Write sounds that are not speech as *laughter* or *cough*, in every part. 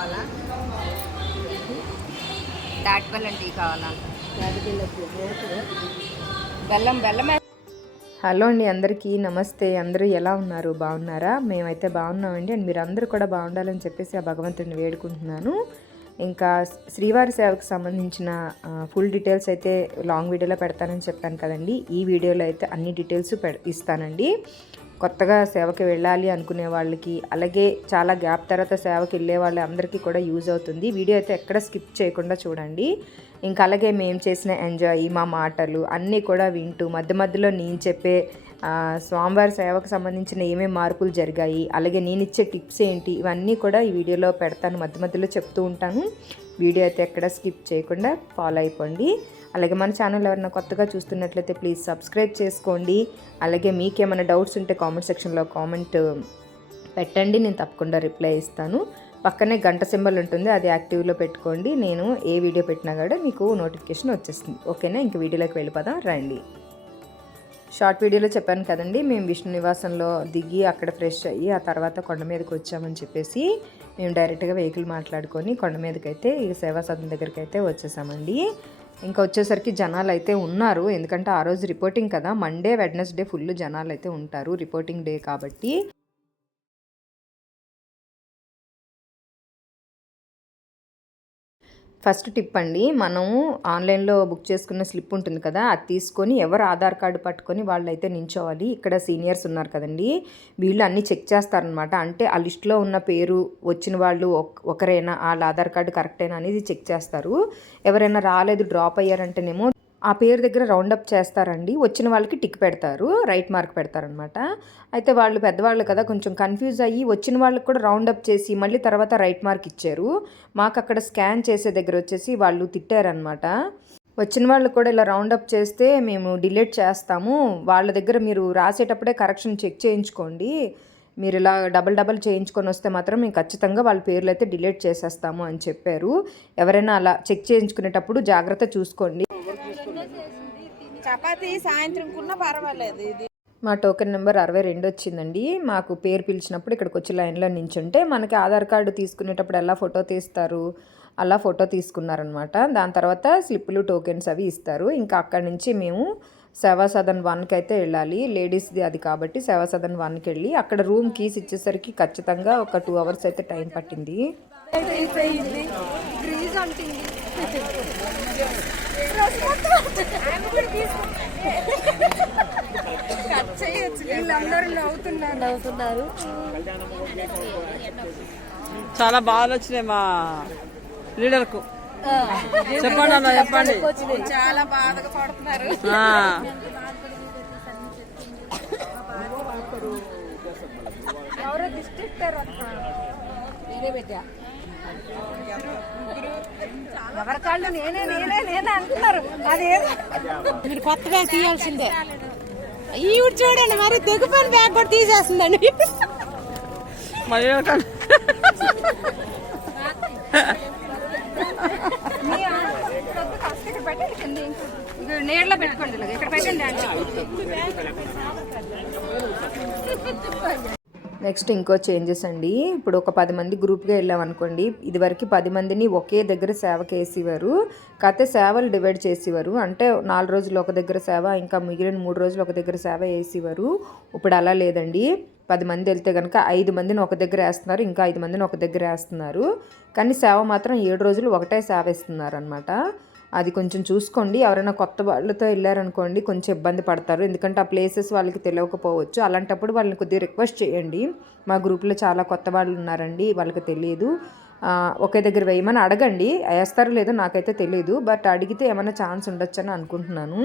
కావాలా? బెల్లం టీ కావాలా? బెల్లం బెల్లం హలో అండి అందరికీ నమస్తే. అందరూ ఎలా ఉన్నారు? బాగున్నారా? మేమైతే బాగున్నామండి. అండ్ మీరు అందరూ కూడా బాగుండాలని చెప్పేసి ఆ భగవంతుడిని వేడుకుంటున్నాను. ఇంకా శ్రీవారి సేవకు సంబంధించిన ఫుల్ డీటెయిల్స్ అయితే లాంగ్ వీడియోలో పెడతానని చెప్పాను కదండి. ఈ వీడియోలో అయితే అన్ని డీటెయిల్స్ పె ఇస్తానండి. కొత్తగా సేవకి వెళ్ళాలి అనుకునే వాళ్ళకి అలాగే చాలా గ్యాప్ తర్వాత సేవకి వెళ్ళే వాళ్ళ అందరికీ కూడా యూజ్ అవుతుంది. వీడియో అయితే ఎక్కడ స్కిప్ చేయకుండా చూడండి. ఇంకా అలాగే మేము చేసిన ఎంజాయ్ మా మాటలు అన్నీ కూడా వింటూ మధ్య మధ్యలో నేను చెప్పే స్వామివారి సేవకు సంబంధించిన ఏమేమి మార్పులు జరిగాయి అలాగే నేను ఇచ్చే టిప్స్ ఏంటి ఇవన్నీ కూడా ఈ వీడియోలో పెడతాను మధ్య మధ్యలో చెప్తూ ఉంటాను. వీడియో అయితే ఎక్కడ స్కిప్ చేయకుండా ఫాలో అయిపోండి. అలాగే మన ఛానల్ ఎవరైనా కొత్తగా చూస్తున్నట్లయితే ప్లీజ్ సబ్స్క్రైబ్ చేసుకోండి. అలాగే మీకేమైనా డౌట్స్ ఉంటే కామెంట్ సెక్షన్లో కామెంట్ పెట్టండి. నేను తప్పకుండా రిప్లై ఇస్తాను. పక్కనే గంట సింబల్ ఉంటుంది అది యాక్టివ్లో పెట్టుకోండి. నేను ఏ వీడియో పెట్టినా కూడా మీకు నోటిఫికేషన్ వచ్చేస్తుంది. ఓకేనా? ఇంక వీడియోలోకి వెళ్ళిపోదాం. రండి. షార్ట్ వీడియోలో చెప్పాను కదండి మేము విష్ణు నివాసంలో దిగి అక్కడ ఫ్రెష్ అయ్యి ఆ తర్వాత కొండ మీదకి వచ్చామని చెప్పేసి మేము డైరెక్ట్గా వెహికల్ మాట్లాడుకొని కొండ మీదకి అయితే ఈ సేవా సదన్ దగ్గరికి అయితే వచ్చేసామండి. ఇంకా వచ్చేసరికి జనాలు అయితే ఉన్నారు. ఎందుకంటే ఆ రోజు రిపోర్టింగ్ కదా మండే వెడ్నెస్డే ఫుల్ జనాలు అయితే ఉంటారు రిపోర్టింగ్ డే కాబట్టి. ఫస్ట్ టిప్ అండి మనము ఆన్లైన్లో బుక్ చేసుకున్న స్లిప్ ఉంటుంది కదా అది తీసుకొని ఎవరు ఆధార్ కార్డు పట్టుకొని వాళ్ళు అయితే నించోవాలి. ఇక్కడ సీనియర్స్ ఉన్నారు కదండి వీళ్ళు అన్నీ చెక్ చేస్తారనమాట అంటే ఆ లిస్ట్లో ఉన్న పేరు వచ్చిన వాళ్ళు ఒక్- ఒకరైనా వాళ్ళ ఆధార్ కార్డు కరెక్టేనా అనేది చెక్ చేస్తారు. ఎవరైనా రాలేదు డ్రాప్ అయ్యారంటేనేమో ఆ పేరు దగ్గర రౌండప్ చేస్తారండి. వచ్చిన వాళ్ళకి టిక్ పెడతారు. రైట్ మార్క్ పెడతారనమాట అయితే వాళ్ళు పెద్దవాళ్ళు కదా కొంచెం కన్ఫ్యూజ్ అయ్యి వచ్చిన వాళ్ళకి కూడా రౌండప్ చేసి మళ్ళీ తర్వాత రైట్ మార్క్ ఇచ్చారు. మాకు అక్కడ స్కాన్ చేసే దగ్గర వచ్చేసి వాళ్ళు తిట్టారనమాట వచ్చిన వాళ్ళు కూడా ఇలా రౌండప్ చేస్తే మేము డిలీట్ చేస్తాము. వాళ్ళ దగ్గర మీరు రాసేటప్పుడే కరెక్షన్ చెక్ చేయించుకోండి. మీరు ఇలా డబల్ డబల్ చేయించుకొని వస్తే మాత్రం మేము ఖచ్చితంగా వాళ్ళ పేర్లు అయితే డిలీట్ చేసేస్తాము అని చెప్పారు. ఎవరైనా అలా చెక్ చేయించుకునేటప్పుడు జాగ్రత్త చూసుకోండి. చపాతీ సాయంత్రం కున్నా పర్వాలేదు ఇది. మా టోకెన్ నెంబర్ అరవై రెండు వచ్చిందండి. మాకు పేరు పిలిచినప్పుడు ఇక్కడికి వచ్చి లైన్లో నించుంటే మనకి ఆధార్ కార్డు తీసుకునేటప్పుడు ఎలా ఫోటో తీస్తారు అలా ఫోటో తీసుకున్నారనమాట దాని తర్వాత స్లిప్పులు టోకెన్స్ అవి ఇస్తారు. ఇంకా అక్కడి నుంచి మేము సేవా సదన్ వన్కి అయితే వెళ్ళాలి. లేడీస్ది అది కాబట్టి సేవా సదన్ వన్కి వెళ్ళి అక్కడ రూమ్ కీస్ ఇచ్చేసరికి ఖచ్చితంగా ఒక టూ అవర్స్ అయితే టైం పట్టింది. చాలా బాగా వచ్చినాయి మా లీడర్కు. చెప్పండి అన్న చెప్పండి. చాలా బాధగా పడుతున్నారు. ఆ, ఎవరో డిస్ట్రిక్ట్ నేనే పెట్టా. ఎవరి కాళ్ళు? నేనే నేనే నేనే అంటున్నారు. అదేదో మీరు కొత్త బ్యాగ్ తీయాల్సిందే. ఈవిడ చూడండి మరి తెగిపోయిన బ్యాగ్ కూడా తీసేస్తుందండి. మా లీడర్ కన్నా ఇక్కడ పెట్టండి కింద ఇంకో- పెట్టుకోండి ఇక్కడ పెట్టండి నెక్స్ట్ ఇంకో చేంజెస్ అండి. ఇప్పుడు ఒక పది మంది గ్రూప్గా వెళ్ళాం అనుకోండి. ఇదివరకు పది మందిని ఒకే దగ్గర సేవకి వేసేవారు. కాకపోతే సేవలు డివైడ్ చేసేవారు. అంటే నాలుగు రోజులు ఒక దగ్గర సేవ ఇంకా మిగిలిన మూడు రోజులు ఒక దగ్గర సేవ వేసేవారు. ఇప్పుడు అలా లేదండి. పది మంది వెళ్తే కనుక ఐదు మందిని ఒక దగ్గర వేస్తున్నారు. ఇంకా ఐదు మందిని ఒక దగ్గర వేస్తున్నారు. కానీ సేవ మాత్రం ఏడు రోజులు ఒకటే సేవ ఇస్తున్నారు అనమాట అది కొంచెం చూసుకోండి. ఎవరైనా కొత్త వాళ్ళతో వెళ్ళారనుకోండి కొంచెం ఇబ్బంది పడతారు. ఎందుకంటే ఆ ప్లేసెస్ వాళ్ళకి తెలియకపోవచ్చు. అలాంటప్పుడు వాళ్ళని కొద్దిగా రిక్వెస్ట్ చేయండి. మా గ్రూప్లో చాలా కొత్త వాళ్ళు ఉన్నారండి. వాళ్ళకి తెలియదు. ఒకే దగ్గర వేయమని అడగండి. వేస్తారో లేదో నాకైతే తెలియదు బట్ అడిగితే ఏమైనా ఛాన్స్ ఉండొచ్చని అనుకుంటున్నాను.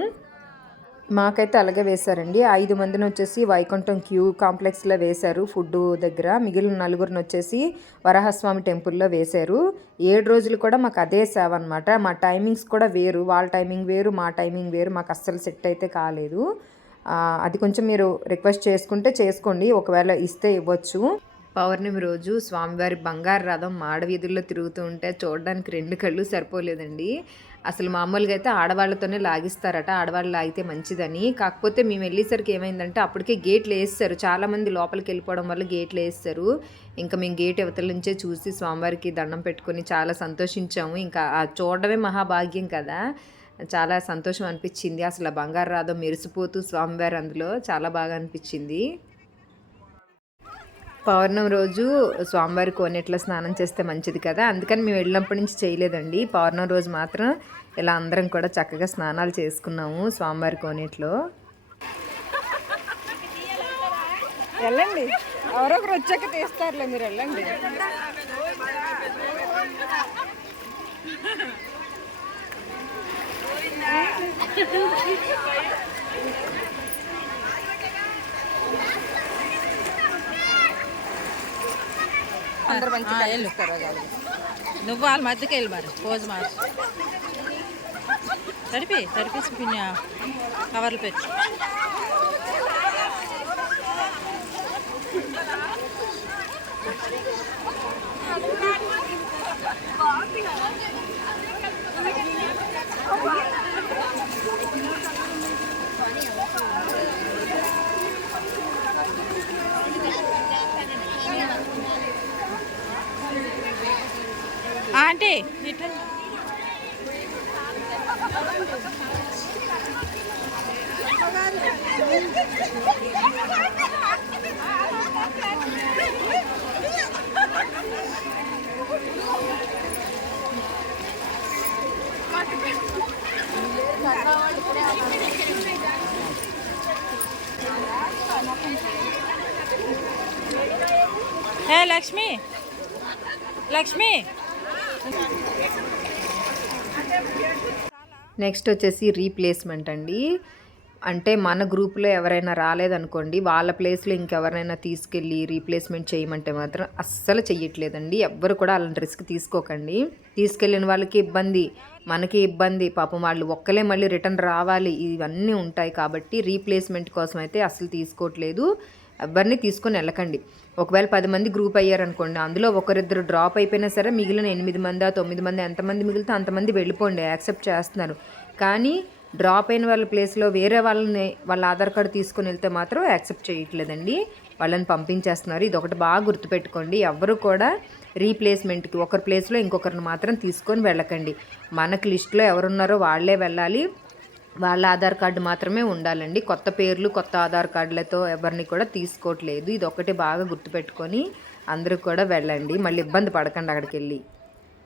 మాకైతే అలాగే వేశారండి. ఐదు మందిని వచ్చేసి వైకుంఠం క్యూ కాంప్లెక్స్లో వేశారు ఫుడ్ దగ్గర. మిగిలిన నలుగురిని వచ్చేసి వరహస్వామి టెంపుల్లో వేశారు. ఏడు రోజులు కూడా మాకు అదే సేవ అనమాట మా టైమింగ్స్ కూడా వేరు. వాళ్ళ టైమింగ్ వేరు మా టైమింగ్ వేరు. మాకు అస్సలు సెట్ అయితే కాలేదు. అది కొంచెం మీరు రిక్వెస్ట్ చేసుకుంటే చేసుకోండి. ఒకవేళ ఇస్తే ఇవ్వచ్చు. పౌర్ణమి రోజు స్వామివారి బంగారు రథం మాడ వీధుల్లో తిరుగుతూ ఉంటే చూడడానికి రెండు కళ్ళు సరిపోలేదండి. అసలు మామూలుగా అయితే ఆడవాళ్ళతోనే లాగిస్తారట ఆడవాళ్ళు లాగితే మంచిదని. కాకపోతే మేము వెళ్ళేసరికి ఏమైందంటే అప్పటికే గేట్లు వేస్తారు చాలామంది లోపలికి వెళ్ళిపోవడం వల్ల గేట్లు వేస్తారు ఇంకా మేము గేట్ ఇవతల నుంచే చూసి స్వామివారికి దండం పెట్టుకొని చాలా సంతోషించాము. ఇంకా ఆ చూడడమే మహాభాగ్యం కదా. చాలా సంతోషం అనిపించింది. అసలు ఆ బంగారు రాధం మెరిసిపోతూ స్వామివారి అందులో. చాలా బాగా అనిపించింది. పౌర్ణమి రోజు స్వామివారి కోనేట్లో స్నానం చేస్తే మంచిది కదా. అందుకని మేము వెళ్ళినప్పటి నుంచి చేయలేదండి. పౌర్ణమి రోజు మాత్రం ఇలా అందరం కూడా చక్కగా స్నానాలు చేసుకున్నాము స్వామివారి కోనేట్లో. వెళ్ళండి. ఎవరొకరు వచ్చాక తీస్తారులే మీరు వెళ్ళండి. అందరు. నువ్వు వాళ్ళ మధ్యకి వెళ్ళి మరి. పోజు మరి. తడిపి తడిపేసి పిన్న కవర్లు పెట్టి. ఏ లక్ష్మి? లక్ష్మి? నెక్స్ట్ వచ్చేసి రీప్లేస్మెంట్ అండి. అంటే మన గ్రూప్లో ఎవరైనా రాలేదనుకోండి వాళ్ళ ప్లేస్లో ఇంకెవరైనా తీసుకెళ్ళి రీప్లేస్మెంట్ చేయమంటే మాత్రం అస్సలు చెయ్యట్లేదండి. ఎవ్వరు కూడా అలాంటి రిస్క్ తీసుకోకండి. తీసుకెళ్ళిన వాళ్ళకి ఇబ్బంది మనకి ఇబ్బంది. పాపం వాళ్ళు ఒక్కలే మళ్ళీ రిటర్న్ రావాలి. ఇవన్నీ ఉంటాయి కాబట్టి రీప్లేస్మెంట్ కోసం అయితే అస్సలు తీసుకోవట్లేదు. ఎవరిని తీసుకొని వెళ్ళకండి. ఒకవేళ పది మంది గ్రూప్ అయ్యారనుకోండి అందులో ఒకరిద్దరు డ్రాప్ అయిపోయినా సరే మిగిలిన ఎనిమిది మంది తొమ్మిది మంది ఎంతమంది మిగిలితే అంతమంది వెళ్ళిపోండి యాక్సెప్ట్ చేస్తున్నారు. కానీ డ్రాప్ అయిన వాళ్ళ ప్లేస్లో వేరే వాళ్ళని వాళ్ళ ఆధార్ కార్డు తీసుకొని వెళ్తే మాత్రం యాక్సెప్ట్ చేయట్లేదండి. వాళ్ళని పంపించేస్తున్నారు. ఇది ఒకటి బాగా గుర్తుపెట్టుకోండి. ఎవరు కూడా రీప్లేస్మెంట్కి ఒకరి ప్లేస్లో ఇంకొకరిని మాత్రం తీసుకొని వెళ్ళకండి. మనకి లిస్ట్లో ఎవరున్నారో వాళ్ళే వెళ్ళాలి. వాళ్ళ ఆధార్ కార్డు మాత్రమే ఉండాలండి. కొత్త పేర్లు కొత్త ఆధార్ కార్డులతో ఎవరిని కూడా తీసుకోవట్లేదు. ఇది ఒకటి బాగా గుర్తుపెట్టుకొని అందరూ కూడా వెళ్ళండి. మళ్ళీ ఇబ్బంది పడకండి అక్కడికి వెళ్ళి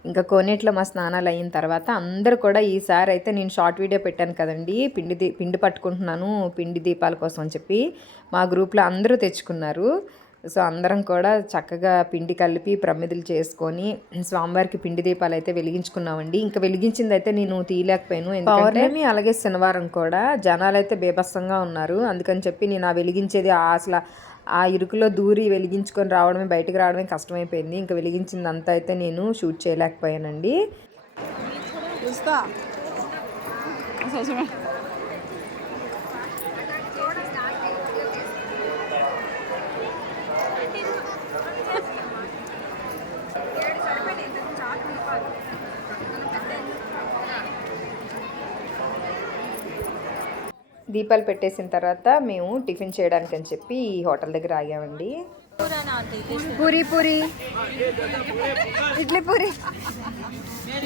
ఇంకా కోనేట్లో మా స్నానాలు అయిన తర్వాత అందరూ కూడా ఈసారి అయితే నేను షార్ట్ వీడియో పెట్టాను కదండి. పిండి దీ పిండి పట్టుకుంటున్నాను పిండి దీపాల కోసం అని చెప్పి మా గ్రూప్లో అందరూ తెచ్చుకున్నారు. సో అందరం కూడా చక్కగా పిండి కలిపి ప్రమిదలు చేసుకొని స్వామివారికి పిండి దీపాలు అయితే వెలిగించుకున్నామండి. ఇంకా వెలిగించింది అయితే నేను తీయలేకపోయాను. పౌర్ణమి అలాగే శనివారం కూడా జనాలు అయితే బేభత్సంగా ఉన్నారు. అందుకని చెప్పి నేను ఆ వెలిగించేది ఆ అసలు ఆ ఇరుకులో దూరి వెలిగించుకొని రావడమే బయటకు రావడమే కష్టమైపోయింది. ఇంకా వెలిగించిందంతా అయితే నేను షూట్ చేయలేకపోయానండి. దీపాలు పెట్టేసిన తర్వాత మేము టిఫిన్ చేయడానికి అని చెప్పి ఈ హోటల్ దగ్గర ఆగామండి. పూరి పూరి. ఇడ్లీ పూరి.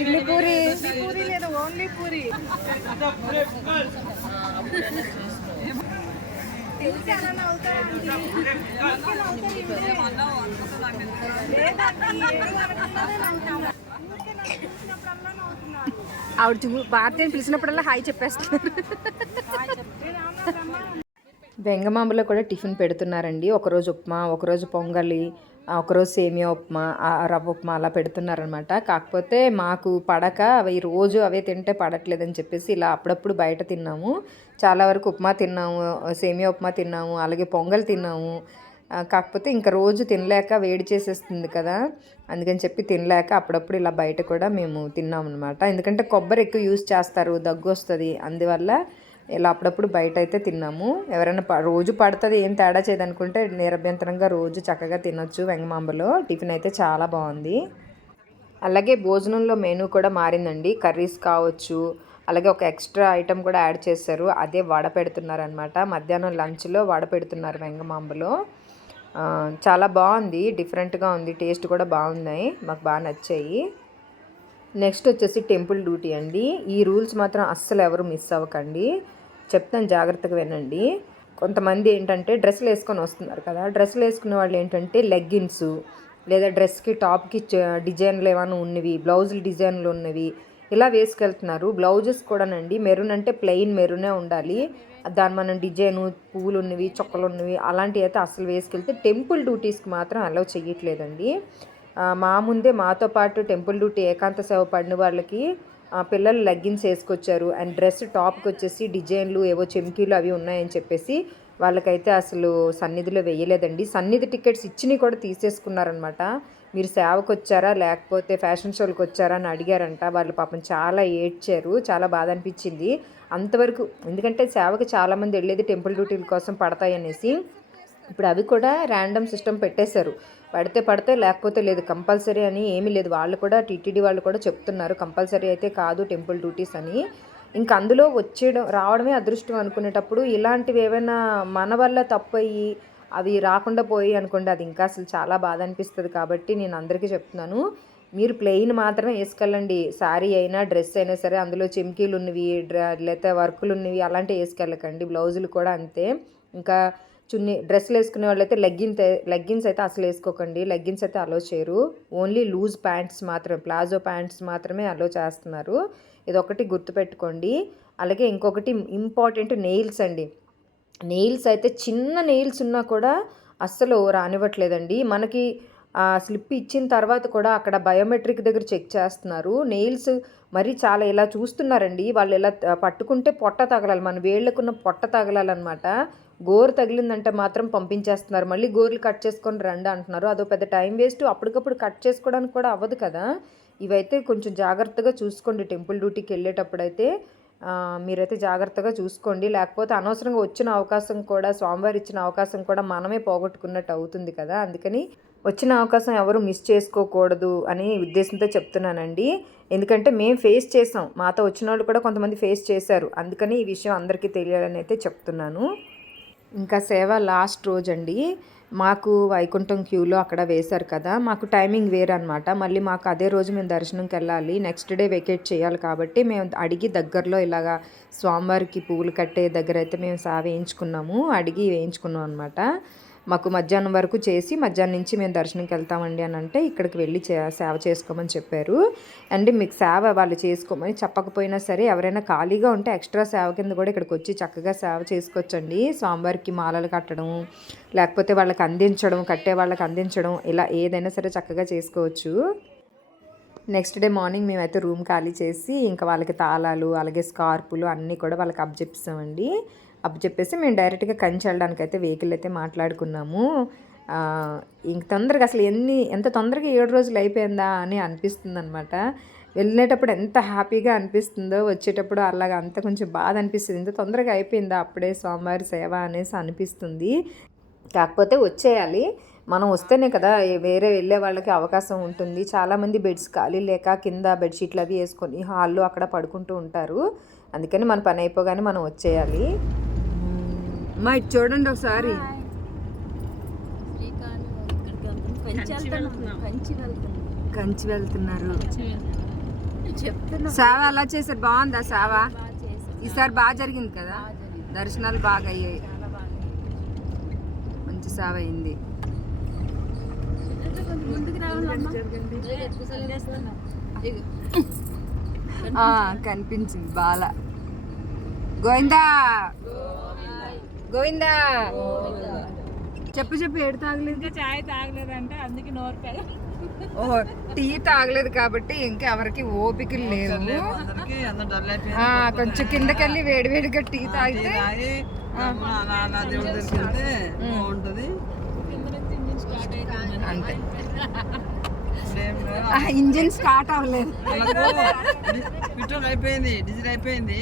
ఇడ్లీ పూరి. పూరి ఓన్లీ పూరి. ఆవిడ చూ భారతీయ పిలిచినప్పుడల్లా హాయ్ చెప్పేస్తున్నారు. బెంగమాంబలో కూడా టిఫిన్ పెడుతున్నారండి. ఒకరోజు ఉప్మా ఒకరోజు పొంగలి ఒకరోజు సేమియా ఉప్మా రవ్వ ఉప్మా అలా పెడుతున్నారనమాట కాకపోతే మాకు పడక అవి రోజు అవే తింటే పడట్లేదని చెప్పేసి ఇలా అప్పుడప్పుడు బయట తిన్నాము. చాలా వరకు ఉప్మా తిన్నాము సేమియా ఉప్మా తిన్నాము అలాగే పొంగల్ తిన్నాము. కాకపోతే ఇంకా రోజు తినలేక వేడి చేసేస్తుంది కదా. అందుకని చెప్పి తినలేక అప్పుడప్పుడు ఇలా బయట కూడా మేము తిన్నాం అనమాట ఎందుకంటే కొబ్బరి ఎక్కువ యూజ్ చేస్తారు దగ్గు వస్తుంది. అందువల్ల ఇలా అప్పుడప్పుడు బయట అయితే తిన్నాము. ఎవరైనా ప- రోజు పడుతుంది ఏం తేడా చేయదనుకుంటే నిరభ్యంతరంగా రోజు చక్కగా తినొచ్చు వెంగమాంబలో. టిఫిన్ అయితే చాలా బాగుంది. అలాగే భోజనంలో మెనూ కూడా మారిందండి. కర్రీస్ కావచ్చు అలాగే ఒక ఎక్స్ట్రా ఐటెం కూడా యాడ్ చేశారు. అదే వడ పెడుతున్నారనమాట మధ్యాహ్నం లంచ్లో వడ పెడుతున్నారు వెంగమాంబలో. చాలా బాగుంది. డిఫరెంట్గా ఉంది. టేస్ట్ కూడా బాగున్నాయి. మాకు బాగా నచ్చాయి. నెక్స్ట్ వచ్చేసి టెంపుల్ డ్యూటీ అండి. ఈ రూల్స్ మాత్రం అస్సలు ఎవరు మిస్ అవ్వకండి. చెప్తాను జాగ్రత్తగా వినండి. కొంతమంది ఏంటంటే డ్రెస్సులు వేసుకొని వస్తున్నారు కదా. డ్రెస్సులు వేసుకునే వాళ్ళు ఏంటంటే లెగ్గిన్స్ లేదా డ్రెస్కి టాప్కి డిజైన్లు ఏమైనా ఉన్నవి బ్లౌజులు డిజైన్లు ఉన్నవి ఇలా వేసుకెళ్తున్నారు. బ్లౌజెస్ కూడానండి. మెరూన్ అంటే ప్లెయిన్ మెరూనే ఉండాలి. దాని మనం డిజైను పువ్వులు ఉన్నవి చొక్కలు ఉన్నవి అలాంటివి అయితే అసలు వేసుకెళ్తే టెంపుల్ డ్యూటీస్కి మాత్రం అలౌ చేయట్లేదండి మా ముందే మాతో పాటు టెంపుల్ డ్యూటీ ఏకాంత సేవ పడిన వాళ్ళకి ఆ, పిల్లలు లెగ్గిన్స్ వేసుకొచ్చారు అండ్ డ్రెస్ టాప్కి వచ్చేసి డిజైన్లు ఏవో చెమ్కీలు అవి ఉన్నాయని చెప్పేసి వాళ్ళకైతే అసలు సన్నిధిలో వేయలేదండి. సన్నిధి టికెట్స్ ఇచ్చినవి కూడా తీసేసుకున్నారనమాట. మీరు సేవకు వచ్చారా లేకపోతే ఫ్యాషన్ షోలకు వచ్చారా అని అడిగారంట. వాళ్ళు పాపం చాలా ఏడ్చారు. చాలా బాధ అనిపించింది అంతవరకు ఎందుకంటే సేవకు చాలామంది వెళ్ళేది టెంపుల్ డ్యూటీల కోసం పడతాయి అనేసి ఇప్పుడు అవి కూడా ర్యాండమ్ సిస్టమ్ పెట్టేశారు. పడితే పడితే లేకపోతే లేదు కంపల్సరీ అని ఏమీ లేదు. వాళ్ళు కూడా టీటీడీ వాళ్ళు కూడా చెప్తున్నారు. కంపల్సరీ అయితే కాదు టెంపుల్ డ్యూటీస్ అని. ఇంకా అందులో వచ్చేయడం రావడమే అదృష్టం అనుకునేటప్పుడు ఇలాంటివి ఏమైనా మన వల్ల తప్పు అయ్యి అవి రాకుండా పోయి అనుకోండి అది ఇంకా అసలు చాలా బాధ అనిపిస్తుంది. కాబట్టి నేను అందరికీ చెప్తున్నాను మీరు ప్లెయిన్ మాత్రమే వేసుకెళ్ళండి. శారీ అయినా డ్రెస్ అయినా సరే అందులో చెమ్కీలు ఉన్నవి డ్ర లేకపోతే వర్కులు ఉన్నవి అలాంటివి వేసుకెళ్ళకండి. బ్లౌజులు కూడా అంతే. ఇంకా చున్నీ డ్రెస్సులు వేసుకునే వాళ్ళైతే లెగ్గిన్స్ లెగ్గిన్స్ అయితే అసలు వేసుకోకండి. లెగ్గిన్స్ అయితే అలో చేయరు. ఓన్లీ లూజ్ ప్యాంట్స్ మాత్రమే ప్లాజో ప్యాంట్స్ మాత్రమే అలో చేస్తున్నారు. ఇది ఒకటి గుర్తుపెట్టుకోండి. అలాగే ఇంకొకటి ఇంపార్టెంట్ నెయిల్స్ అండి. నెయిల్స్ అయితే చిన్న నెయిల్స్ ఉన్నా కూడా అస్సలు రానివ్వట్లేదండి. మనకి ఆ స్లిప్ ఇచ్చిన తర్వాత కూడా అక్కడ బయోమెట్రిక్ దగ్గర చెక్ చేస్తున్నారు. నెయిల్స్ మరి చాలా ఇలా చూస్తున్నారండి. వాళ్ళు ఇలా పట్టుకుంటే పొట్ట తగలాలి. మన వేళ్ళకున్న పొట్ట తగలాలన్నమాట. గోరు తగిలిందంటే మాత్రం పంపించేస్తున్నారు. మళ్ళీ గోర్లు కట్ చేసుకొని రండి అంటున్నారు. అదో పెద్ద టైం వేస్ట్. అప్పటికప్పుడు కట్ చేసుకోవడానికి కూడా అవ్వదు కదా. ఇవైతే కొంచెం జాగ్రత్తగా చూసుకోండి టెంపుల్ డ్యూటీకి వెళ్ళేటప్పుడు అయితే మీరైతే జాగ్రత్తగా చూసుకోండి. లేకపోతే అనవసరంగా వచ్చిన అవకాశం కూడా స్వామివారి ఇచ్చిన అవకాశం కూడా మనమే పోగొట్టుకున్నట్టు అవుతుంది కదా. అందుకని వచ్చిన అవకాశం ఎవరు మిస్ చేసుకోకూడదు అని ఉద్దేశంతో చెప్తున్నానండి. ఎందుకంటే మేము ఫేస్ చేసాం. మాతో వచ్చిన వాళ్ళు కూడా కొంతమంది ఫేస్ చేశారు. అందుకని ఈ విషయం అందరికీ తెలియాలని అయితే చెప్తున్నాను. ఇంకా సేవ లాస్ట్ రోజు అండి మాకు వైకుంఠం క్యూలో అక్కడ వేశారు కదా మాకు టైమింగ్ వేరనమాట అనమాట మళ్ళీ మాకు అదే రోజు మేము దర్శనంకి వెళ్ళాలి నెక్స్ట్ డే వెకేట్ చేయాలి కాబట్టి మేము అడిగి దగ్గరలో ఇలాగా స్వామివారికి పువ్వులు కట్టే దగ్గర అయితే మేము సా వేయించుకున్నాము అడిగి వేయించుకున్నాం అనమాట మాకు మధ్యాహ్నం వరకు చేసి మధ్యాహ్నం నుంచి మేము దర్శనంకి వెళ్తామండి అని అంటే ఇక్కడికి వెళ్ళి సేవ చేసుకోమని చెప్పారు. అండ్ మీకు సేవ వాళ్ళు చేసుకోమని చెప్పకపోయినా సరే ఎవరైనా ఖాళీగా ఉంటే ఎక్స్ట్రా సేవ కింద కూడా ఇక్కడికి వచ్చి చక్కగా సేవ చేసుకోవచ్చండి. స్వామివారికి మాలలు కట్టడం లేకపోతే వాళ్ళకి అందించడం కట్టే వాళ్ళకి అందించడం ఇలా ఏదైనా సరే చక్కగా చేసుకోవచ్చు. నెక్స్ట్ డే మార్నింగ్ మేమైతే రూమ్ ఖాళీ చేసి ఇంకా వాళ్ళకి తాళాలు అలాగే స్కార్పులు అన్నీ కూడా వాళ్ళకి అప్పుడు చెప్పేసి మేము డైరెక్ట్గా కంచి వెళ్ళడానికి అయితే వెహికల్ అయితే మాట్లాడుకున్నాము. ఇంక తొందరగా అసలు ఎన్ని ఎంత తొందరగా ఏడు రోజులు అయిపోయిందా అని అనిపిస్తుంది అనమాట వెళ్ళేటప్పుడు ఎంత హ్యాపీగా అనిపిస్తుందో వచ్చేటప్పుడు అలాగా అంత కొంచెం బాధ అనిపిస్తుంది. ఇంత తొందరగా అయిపోయిందా అప్పుడే స్వామివారి సేవ అనేసి అనిపిస్తుంది. కాకపోతే వచ్చేయాలి. మనం వస్తేనే కదా వేరే వెళ్ళే వాళ్ళకి అవకాశం ఉంటుంది. చాలామంది బెడ్స్ ఖాళీ లేక కింద బెడ్షీట్లు అవి వేసుకొని హాల్లో అక్కడ పడుకుంటూ ఉంటారు. అందుకని మన పని అయిపోగానే మనం వచ్చేయాలి. మా ఇది చూడండి ఒకసారి. కంచి వెళ్తున్నారు. సేవ ఎలా చేశారు. బాగుందా సేవ? ఈసారి బాగా జరిగింది కదా? దర్శనాలు బాగా అయ్యాయి. మంచి సేవ అయింది. ఆ, కనిపించింది బాల. గోవిందా! గోవిందా. చెప్పు చెప్పు ఏడు తాగలేదు. చాయ్ తాగలేదంటే అందుకే నోరు ఓహో టీ తాగలేదు కాబట్టి ఇంకా ఎవరికి లేవు. అయిపోయింది ఆ, కొంచెం కిందకెళ్ళి వేడివేడిగా టీ తాగితే బాగుంటది. అంతే. ఇంజిన్ స్టార్ట్ అవ్వలేదు. పెట్రోల్ అయిపోయింది డీజిల్ అయిపోయింది.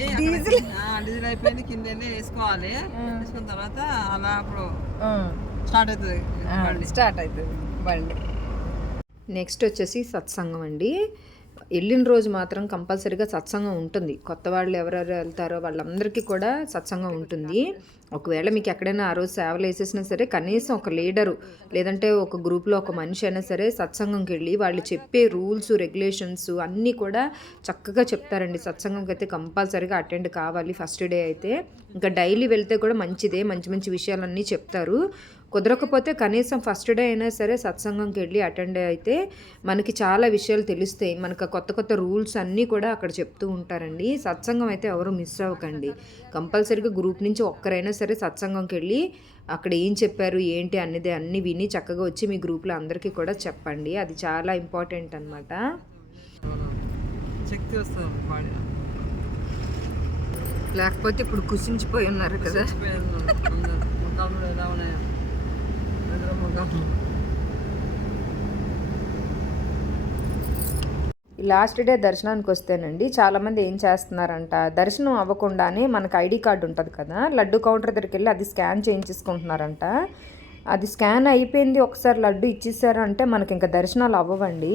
ఆ, డీజిల్ అయిపోయింది కింద వెళ్ళి వేసుకోవాలి. వేసుకున్న తర్వాత అలా అప్పుడు స్టార్ట్ అవుతుంది. స్టార్ట్ అవుతుంది బండి. నెక్స్ట్ వచ్చేసి సత్సంగం అండి. వెళ్ళిన రోజు మాత్రం కంపల్సరీగా సత్సంగం ఉంటుంది. కొత్త వాళ్ళు ఎవరెవరు వెళ్తారో వాళ్ళందరికీ కూడా సత్సంగం ఉంటుంది. ఒకవేళ మీకు ఎక్కడైనా ఆ రోజు సేవలు వేసేసినా సరే కనీసం ఒక లీడరు లేదంటే ఒక గ్రూప్లో ఒక మనిషి అయినా సరే సత్సంగంకి వెళ్ళి వాళ్ళు చెప్పే రూల్స్ రెగ్యులేషన్స్ అన్నీ కూడా చక్కగా చెప్తారండి. సత్సంగంకి అయితే కంపల్సరీగా అటెండ్ కావాలి ఫస్ట్ డే అయితే. ఇంకా డైలీ వెళ్తే కూడా మంచిదే మంచి మంచి విషయాలన్నీ చెప్తారు. కుదరకపోతే కనీసం ఫస్ట్ డే అయినా సరే సత్సంగంకి వెళ్ళి అటెండ్ అయితే మనకి చాలా విషయాలు తెలుస్తాయి. మనకు కొత్త కొత్త రూల్స్ అన్నీ కూడా అక్కడ చెప్తూ ఉంటారండి. సత్సంగం అయితే ఎవరు మిస్ అవ్వకండి. కంపల్సరీగా గ్రూప్ నుంచి ఒక్కరైనా సరే సత్సంగంకి వెళ్ళి అక్కడ ఏం చెప్పారు ఏంటి అన్నది అన్నీ విని చక్కగా వచ్చి మీ గ్రూప్లో అందరికీ కూడా చెప్పండి. అది చాలా ఇంపార్టెంట్ అనమాట శక్తి వస్తుంది బాడీలో. లేకపోతే ఇప్పుడు కుసించిపోయి ఉన్నారు కదా. *laughs* ఎలా ఉన్నాయో. లాస్ట్ డే దర్శనానికి వస్తేనండి చాలామంది ఏం చేస్తున్నారంట దర్శనం అవ్వకుండానే మనకు ఐడి కార్డు ఉంటుంది కదా లడ్డు కౌంటర్ దగ్గరికి వెళ్ళి అది స్కాన్ చేయించేసుకుంటున్నారంట. అది స్కాన్ అయిపోయింది ఒకసారి లడ్డు ఇచ్చేసారంటే మనకి ఇంకా దర్శనాలు అవ్వవండి.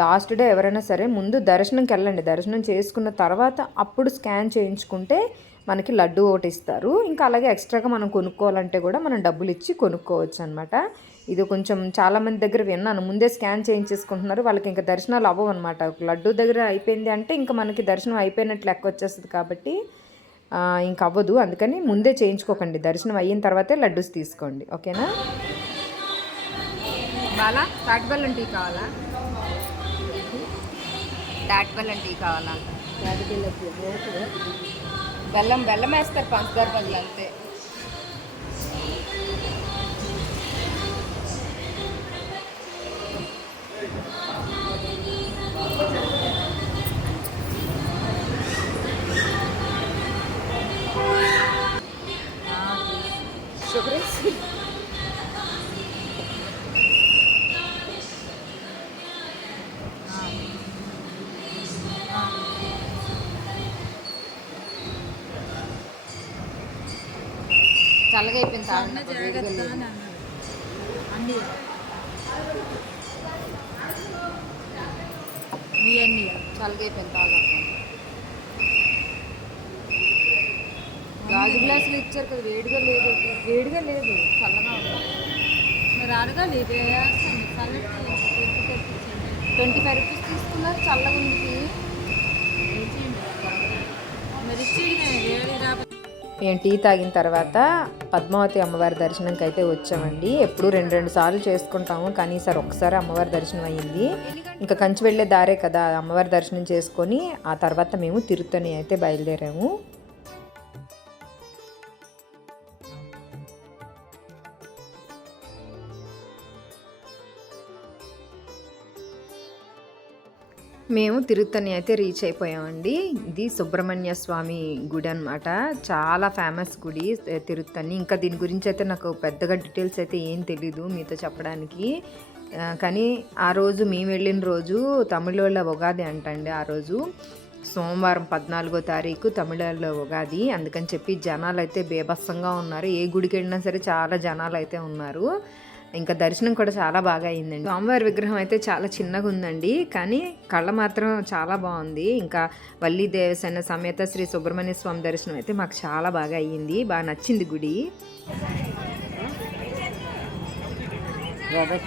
లాస్ట్ డే ఎవరైనా సరే ముందు దర్శనంకి వెళ్ళండి దర్శనం చేసుకున్న తర్వాత అప్పుడు స్కాన్ చేయించుకుంటే మనకి లడ్డు ఒకటి ఇస్తారు. ఇంకా అలాగే ఎక్స్ట్రాగా మనం కొనుక్కోవాలంటే కూడా మనం డబ్బులు ఇచ్చి కొనుక్కోవచ్చు అనమాట ఇది కొంచెం చాలా మంది దగ్గర విన్నాను. ముందే స్కాన్ చేయించేసుకుంటున్నారు. వాళ్ళకి ఇంకా దర్శనాలు అవ్వవు అనమాట లడ్డు దగ్గర అయిపోయింది అంటే ఇంకా మనకి దర్శనం అయిపోయినట్లు లెక్క వచ్చేస్తుంది కాబట్టి ఇంక అవ్వదు. అందుకని ముందే చేయించుకోకండి. దర్శనం అయిన తర్వాతే లడ్డూస్ తీసుకోండి. ఓకేనా? బాలా తాటి బెల్లం టీ కావాలా? తాటి బెల్లం టీ కావాలా? బెల్లం బెల్లం వేస్తారు పంచదార బదులు అంతే. తాగండి వేడిగా లేదు. చల్లగా అయిపోయింది తాగండి గాజు గ్లాసులు ఇచ్చారు కదా వేడిగా లేదు వేడిగా లేదు చల్లగా ఉంది మరి అడగాలి ట్వంటీ ఫైవ్ రూపీస్ తీసుకున్నారు చల్లగా ఉంది మరి ఇచ్చేది వేడి రాబోతుంది మేము టీ తాగిన తర్వాత పద్మావతి అమ్మవారి దర్శనంకి అయితే వచ్చామండి. ఎప్పుడు రెండు రెండు సార్లు చేసుకుంటాము. కానీ ఈసారి ఒకసారి అమ్మవారి దర్శనం అయ్యింది. ఇంకా కంచి వెళ్ళే దారే కదా అమ్మవారి దర్శనం చేసుకొని ఆ తర్వాత మేము తిరుత్తని అయితే బయలుదేరాము. మేము తిరుత్తని అయితే రీచ్ అయిపోయామండి. ఇది సుబ్రహ్మణ్య స్వామి గుడి అనమాట చాలా ఫేమస్ గుడి తిరుత్తని ఇంకా దీని గురించి అయితే నాకు పెద్దగా డీటెయిల్స్ అయితే ఏం తెలీదు మీతో చెప్పడానికి. కానీ ఆ రోజు మేము వెళ్ళిన రోజు తమిళ ఉగాది అంటండి ఆ రోజు. సోమవారం పద్నాలుగో తారీఖు తమిళలో ఉగాది. అందుకని చెప్పి జనాలు అయితే బేభత్సంగా ఉన్నారు. ఏ గుడికి వెళ్ళినా సరే చాలా జనాలు అయితే ఉన్నారు. ఇంకా దర్శనం కూడా చాలా బాగా అయిందండి. స్వామివారి విగ్రహం అయితే చాలా చిన్నగా ఉందండి. కానీ కళ్ళ మాత్రం చాలా బాగుంది. ఇంకా వల్లి దేవసేన సమేత శ్రీ సుబ్రహ్మణ్య స్వామి దర్శనం అయితే మాకు చాలా బాగా అయ్యింది. బాగా నచ్చింది గుడి. That's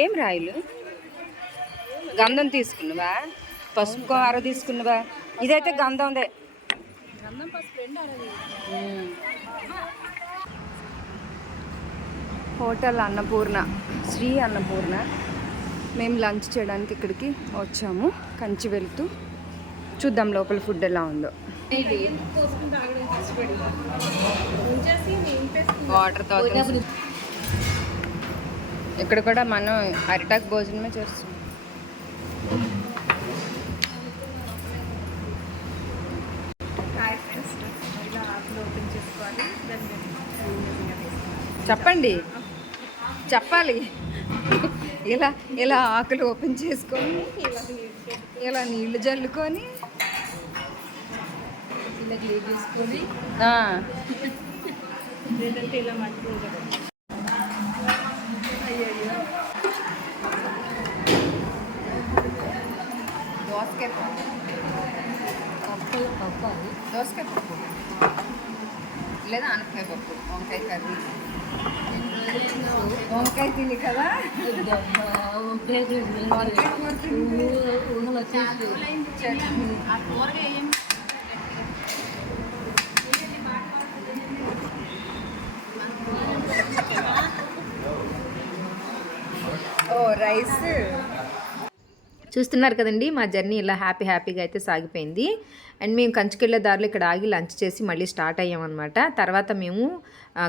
ఏం రాయిలు? గంధం తీసుకున్నావా? పసుపు కార తీసుకున్నావా? ఇదైతే గంధందే. హోటల్ అన్నపూర్ణ శ్రీ అన్నపూర్ణ. మేము లంచ్ చేయడానికి ఇక్కడికి వచ్చాము. కంచి వెళ్తూ చూద్దాం లోపల ఫుడ్ ఎలా ఉందో. వాటర్ తాగుతాం ఇక్కడ కూడా మనం అరిటాక్ భోజనమే చేస్తాం. చెప్పండి. చెప్పాలి. ఇలా ఇలా ఆకులు ఓపెన్ చేసుకొని ఇలా నీళ్ళు జల్లుకొని ఆ. దోసకాయ పప్పు దోసకాయ పప్పు లేదా అనపకాయ పప్పు వంకాయ కర్రీ వంకాయ తిని కదా వంకాయ కూర తిని. చట్నీ. ఓ రైస్ చూస్తున్నారు కదండి మా జర్నీ ఇలా హ్యాపీ హ్యాపీగా అయితే సాగిపోయింది. అండ్ మేము కంచికెళ్ళే దారిలో ఇక్కడ ఆగి లంచ్ చేసి మళ్ళీ స్టార్ట్ అయ్యామన్నమాట. తర్వాత మేము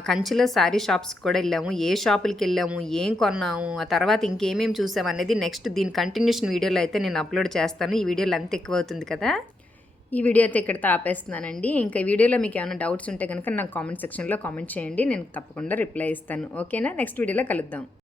కంచిలో శారీ షాప్స్కి కూడా వెళ్ళాము. ఏ షాపులకి వెళ్ళాము ఏం కొన్నాము ఆ తర్వాత ఇంకేమేమి చూసాము అనేది నెక్స్ట్ దీని కంటిన్యూషన్ వీడియోలో అయితే నేను అప్లోడ్ చేస్తాను. ఈ వీడియో లెంత్ ఎక్కువ అవుతుంది కదా? ఈ వీడియో అయితే ఇక్కడ ఆపేస్తున్నానండి. ఇంకా వీడియోలో మీకు ఏమైనా డౌట్స్ ఉంటే కనుక నాకు కామెంట్ సెక్షన్లో కామెంట్ చేయండి. నేను తప్పకుండా రిప్లై ఇస్తాను. ఓకేనా? నెక్స్ట్ వీడియోలో కలుద్దాం.